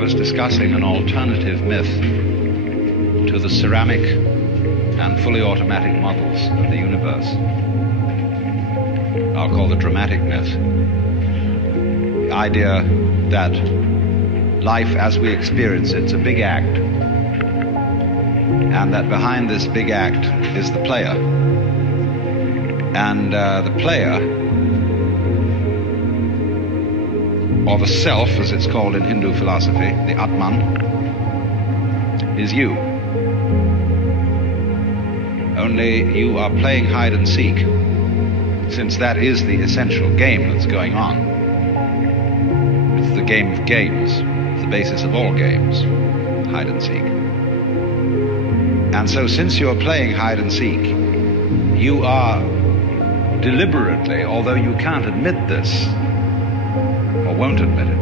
was discussing an alternative myth to the ceramic and fully automatic models of the universe. I'll call the dramatic myth. The idea that life as we experience it's a big act, and that behind this big act is the player. And the player, or the self as it's called in Hindu philosophy, the Atman, is you. Only you are playing hide and seek, since that is the essential game that's going on. It's the game of games. It's the basis of all games, hide and seek. And so since you're playing hide and seek, you are deliberately, although you can't admit this, or won't admit it,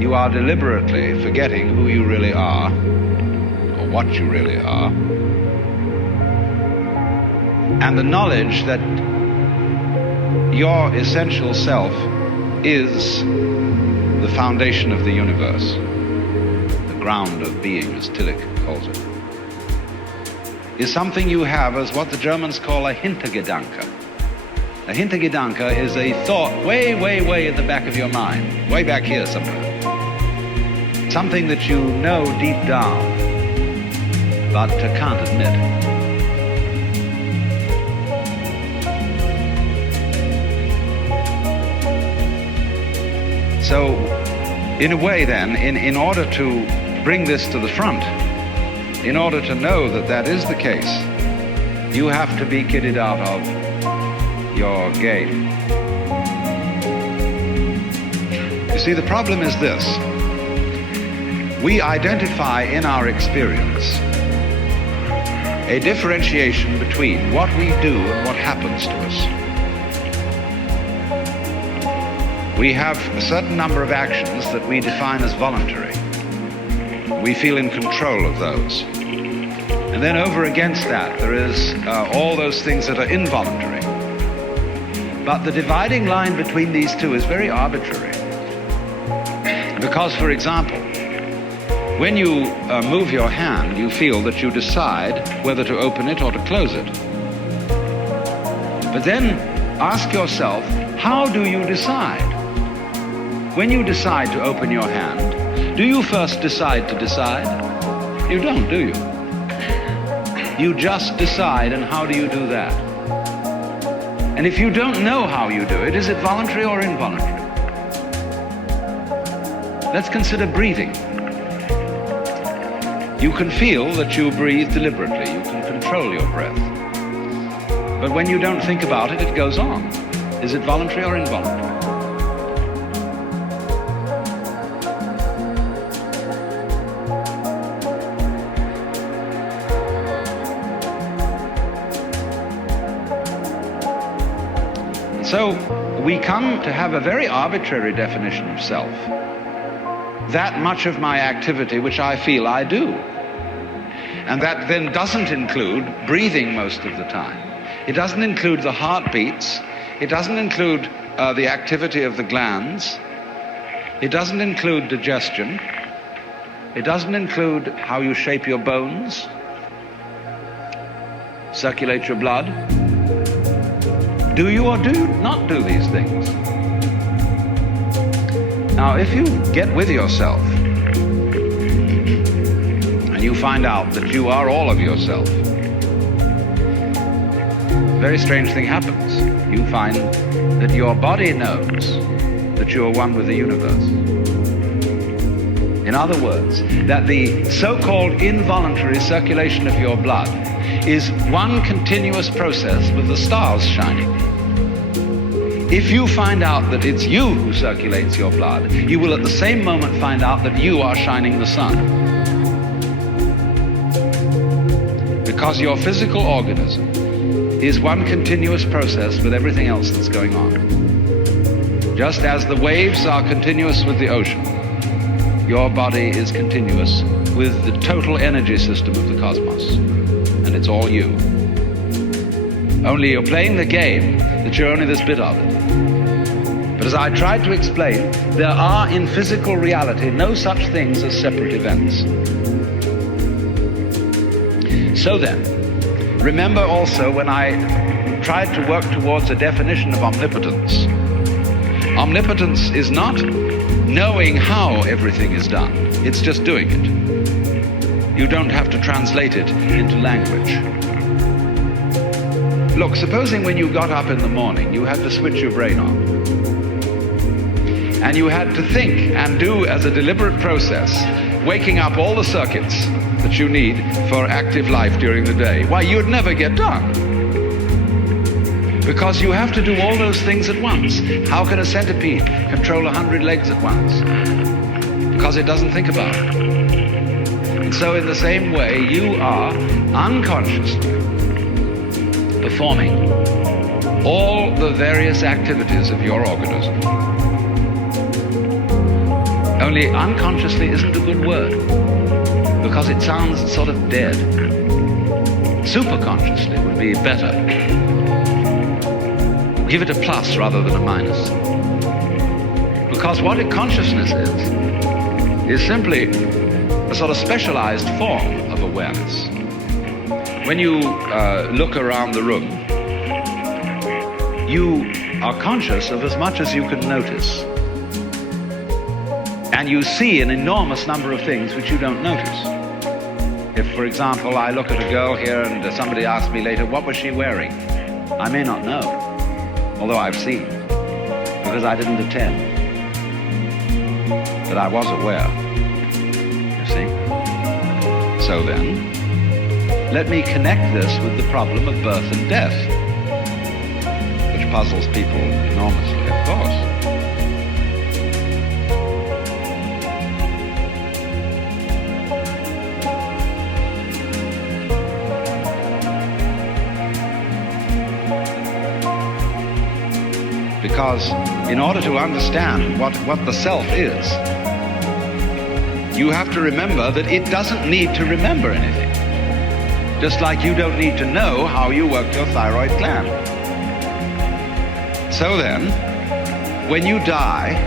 you are deliberately forgetting who you really are, or what you really are, and the knowledge that your essential self is the foundation of the universe, the ground of being, as Tillich calls it, is something you have as what the Germans call a Hintergedanke. A Hintergedanke is a thought way, way, way at the back of your mind, way back here somewhere. Something that you know deep down, but can't admit. So, in a way then, in order to bring this to the front, in order to know that that is the case, you have to be kidded out of your game. You see, the problem is this. We identify in our experience a differentiation between what we do and what happens to us. We have a certain number of actions that we define as voluntary. We feel in control of those. And then over against that, there is all those things that are involuntary. But the dividing line between these two is very arbitrary. Because, for example, when you move your hand, you feel that you decide whether to open it or to close it. But then ask yourself, how do you decide? When you decide to open your hand, do you first decide to decide? You don't, do you? You just decide, and how do you do that? And if you don't know how you do it, is it voluntary or involuntary? Let's consider breathing. You can feel that you breathe deliberately. You can control your breath. But when you don't think about it, it goes on. Is it voluntary or involuntary? So we come to have a very arbitrary definition of self. That much of my activity which I feel I do. And that then doesn't include breathing most of the time. It doesn't include the heartbeats. It doesn't include the activity of the glands. It doesn't include digestion. It doesn't include how you shape your bones, circulate your blood. Do you or do you not do these things? Now, if you get with yourself and you find out that you are all of yourself, a very strange thing happens. You find that your body knows that you are one with the universe. In other words, that the so-called involuntary circulation of your blood is one continuous process with the stars shining. If you find out that it's you who circulates your blood, you will at the same moment find out that you are shining the sun. Because your physical organism is one continuous process with everything else that's going on. Just as the waves are continuous with the ocean, your body is continuous with the total energy system of the cosmos. And it's all you. Only you're playing the game that you're only this bit of it. But as I tried to explain, there are in physical reality no such things as separate events. So then, remember also when I tried to work towards a definition of omnipotence. Omnipotence is not knowing how everything is done, it's just doing it. You don't have to translate it into language. Look, supposing when you got up in the morning, you had to switch your brain on. And you had to think and do as a deliberate process, waking up all the circuits that you need for active life during the day. Why, you'd never get done. Because you have to do all those things at once. How can a centipede control 100 legs at once? Because it doesn't think about it. And so in the same way, you are unconsciously performing all the various activities of your organism. Only unconsciously isn't a good word, because it sounds sort of dead. Superconsciously would be better. Give it a plus rather than a minus. Because what consciousness is simply a sort of specialized form of awareness. When you look around the room, you are conscious of as much as you can notice. And you see an enormous number of things which you don't notice. If, for example, I look at a girl here and somebody asks me later, what was she wearing? I may not know, although I've seen, because I didn't attend. But I was aware, you see? So then, let me connect this with the problem of birth and death, which puzzles people enormously, of course. Because in order to understand what the self is, you have to remember that it doesn't need to remember anything. Just like you don't need to know how you work your thyroid gland. So then, when you die,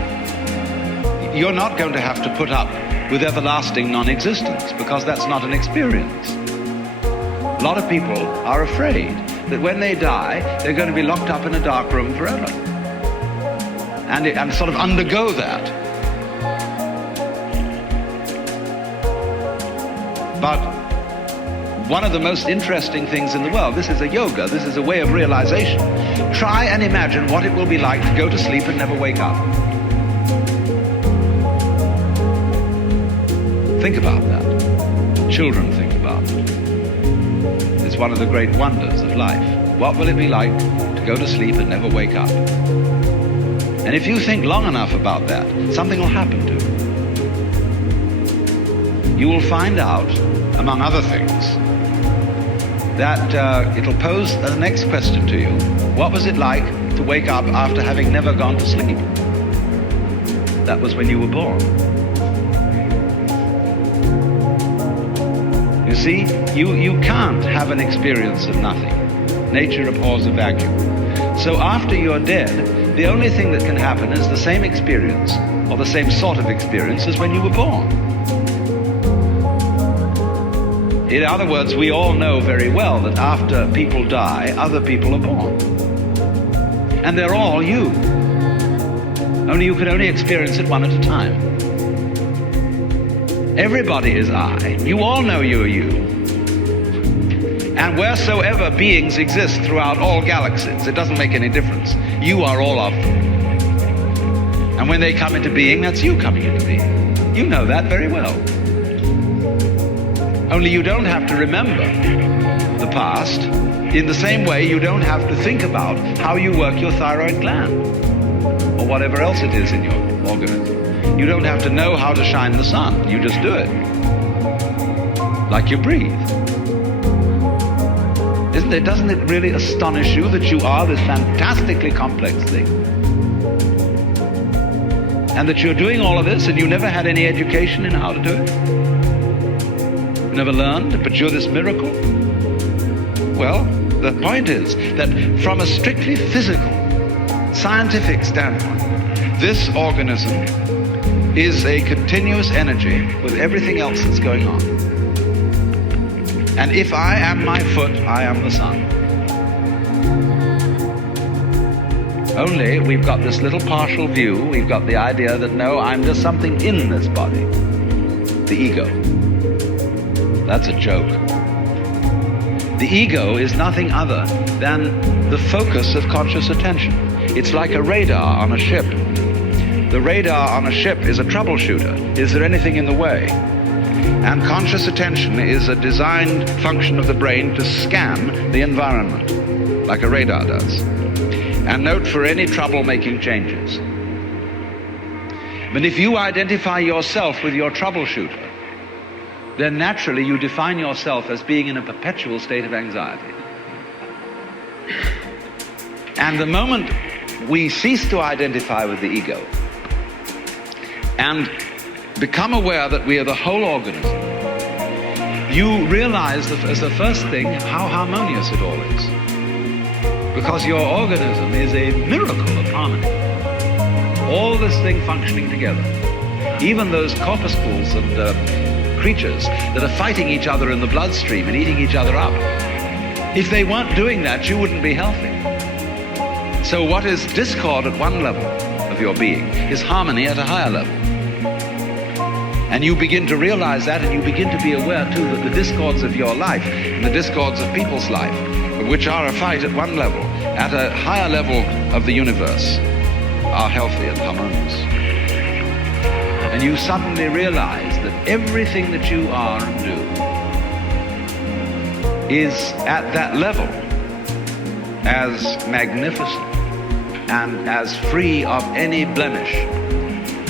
you're not going to have to put up with everlasting non-existence, because that's not an experience. A lot of people are afraid that when they die, they're going to be locked up in a dark room forever. And sort of undergo that. But one of the most interesting things in the world, this is a yoga, this is a way of realization. Try and imagine what it will be like to go to sleep and never wake up. Think about that. Children think about it. It's one of the great wonders of life. What will it be like to go to sleep and never wake up? And if you think long enough about that, something will happen to you. You will find out, among other things, that it'll pose the next question to you. What was it like to wake up after having never gone to sleep? That was when you were born. You see, you can't have an experience of nothing. Nature abhors a vacuum. So after you're dead, the only thing that can happen is the same experience, or the same sort of experience as when you were born. In other words, we all know very well that after people die, other people are born. And they're all you. Only you can only experience it one at a time. Everybody is I. You all know you are you. And wheresoever beings exist throughout all galaxies, it doesn't make any difference. You are all of them. And when they come into being, that's you coming into being. You know that very well. Only you don't have to remember the past. In the same way, you don't have to think about how you work your thyroid gland or whatever else it is in your organism. You don't have to know how to shine the sun. You just do it. Like you breathe. Doesn't it really astonish you that you are this fantastically complex thing? And that you're doing all of this and you never had any education in how to do it? You never learned, but you're this miracle? Well, the point is that from a strictly physical scientific standpoint, this organism is a continuous energy with everything else that's going on. And if I am my foot, I am the sun. Only we've got this little partial view. We've got the idea that no, I'm just something in this body. The ego. That's a joke. The ego is nothing other than the focus of conscious attention. It's like a radar on a ship. The radar on a ship is a troubleshooter. Is there anything in the way? And conscious attention is a designed function of the brain to scan the environment, like a radar does, and note for any trouble-making changes. But if you identify yourself with your troubleshooter, then naturally you define yourself as being in a perpetual state of anxiety. And the moment we cease to identify with the ego and become aware that we are the whole organism, you realize that as the first thing how harmonious it all is. Because your organism is a miracle of harmony. All this thing functioning together. Even those corpuscles and creatures that are fighting each other in the bloodstream and eating each other up. If they weren't doing that, you wouldn't be healthy. So what is discord at one level of your being is harmony at a higher level. And you begin to realize that, and you begin to be aware too that the discords of your life and the discords of people's life, which are a fight at one level, at a higher level of the universe, are healthy and harmonious. And you suddenly realize that everything that you are and do is at that level as magnificent and as free of any blemish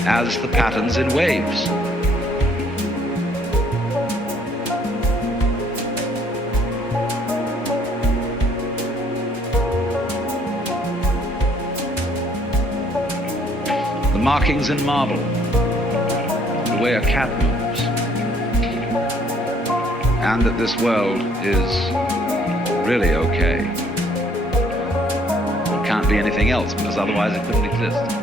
as the patterns in waves. The markings in marble, the way a cat moves, and that this world is really okay. It can't be anything else, because otherwise it couldn't exist.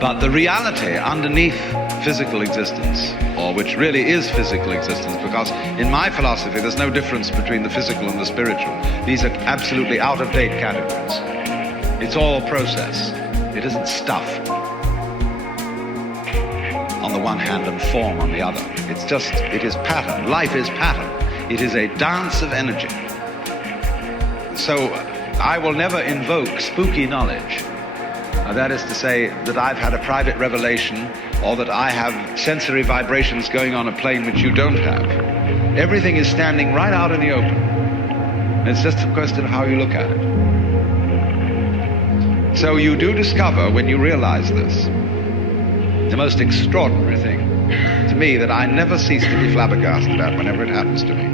But the reality underneath physical existence, or which really is physical existence, because in my philosophy there's no difference between the physical and the spiritual. These are absolutely out-of-date categories. It's all process. It isn't stuff on the one hand and form on the other. It is pattern. Life is pattern. It is a dance of energy. So I will never invoke spooky knowledge. That is to say that I've had a private revelation, or that I have sensory vibrations going on a plane which you don't have. Everything is standing right out in the open. It's just a question of how you look at it. So you do discover, when you realize this, the most extraordinary thing to me that I never cease to be flabbergasted at whenever it happens to me.